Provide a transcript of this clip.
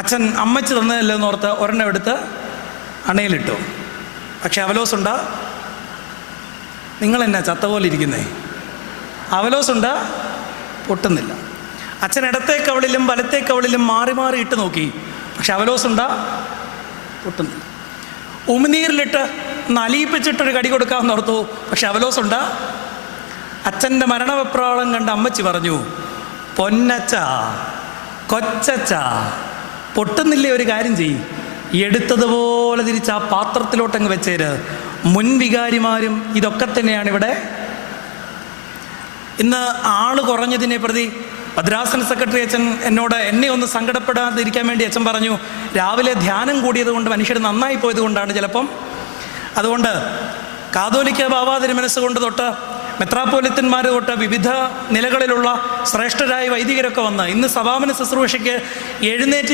അച്ഛൻ അമ്മച്ചി തന്നതല്ലോ എന്നോർത്ത് ഒരെണ്ണം എടുത്ത് അണയിലിട്ടു. പക്ഷെ അവലോസുണ്ടാ? നിങ്ങളെന്നാ ചത്ത പോലെ ഇരിക്കുന്നേ? അവലോസുണ്ടാ? പൊട്ടുന്നില്ല. അച്ഛൻ ഇടത്തെ കവളിലും വലത്തെ കവളിലും മാറി മാറി ഇട്ട് നോക്കി. പക്ഷെ അവലോസുണ്ടാ? പൊട്ടുന്നില്ല. ഉമിനീരിലിട്ട് നലിയിപ്പിച്ചിട്ടൊരു കടി കൊടുക്കാമെന്ന് ഓർത്തു. പക്ഷെ അവലോസുണ്ടാ? അച്ഛൻ്റെ മരണവെപ്രാളം കണ്ട് അമ്മച്ചി പറഞ്ഞു, പൊന്നച്ച, കൊച്ചച്ച, പൊട്ടുന്നില്ലേ? ഒരു കാര്യം ചെയ്യും, എടുത്തതുപോലെ തിരിച്ച് ആ പാത്രത്തിലോട്ടങ്ങ് വെച്ചേര്. മുൻവികാരിമാരും ഇതൊക്കെ തന്നെയാണ് ഇവിടെ. ഇന്ന് ആള് കുറഞ്ഞതിനെ പ്രതി ഭദ്രാസന സെക്രട്ടറി അച്ഛൻ എന്നെ ഒന്ന് സങ്കടപ്പെടാതിരിക്കാൻ വേണ്ടി അച്ഛൻ പറഞ്ഞു, രാവിലെ ധ്യാനം കൂടിയത് കൊണ്ട് മനുഷ്യർ നന്നായി പോയത് കൊണ്ടാണ് ചിലപ്പം. അതുകൊണ്ട് കാതോലിക്ക ബാബാ തിരുമനസ്സുകൊണ്ട് തൊട്ട് മെത്രാപ്പോലിത്തന്മാർ തൊട്ട് വിവിധ നിലകളിലുള്ള ശ്രേഷ്ഠരായ വൈദികരൊക്കെ വന്ന് ഇന്ന് സമാപന ശുശ്രൂഷയ്ക്ക് എഴുന്നേറ്റ്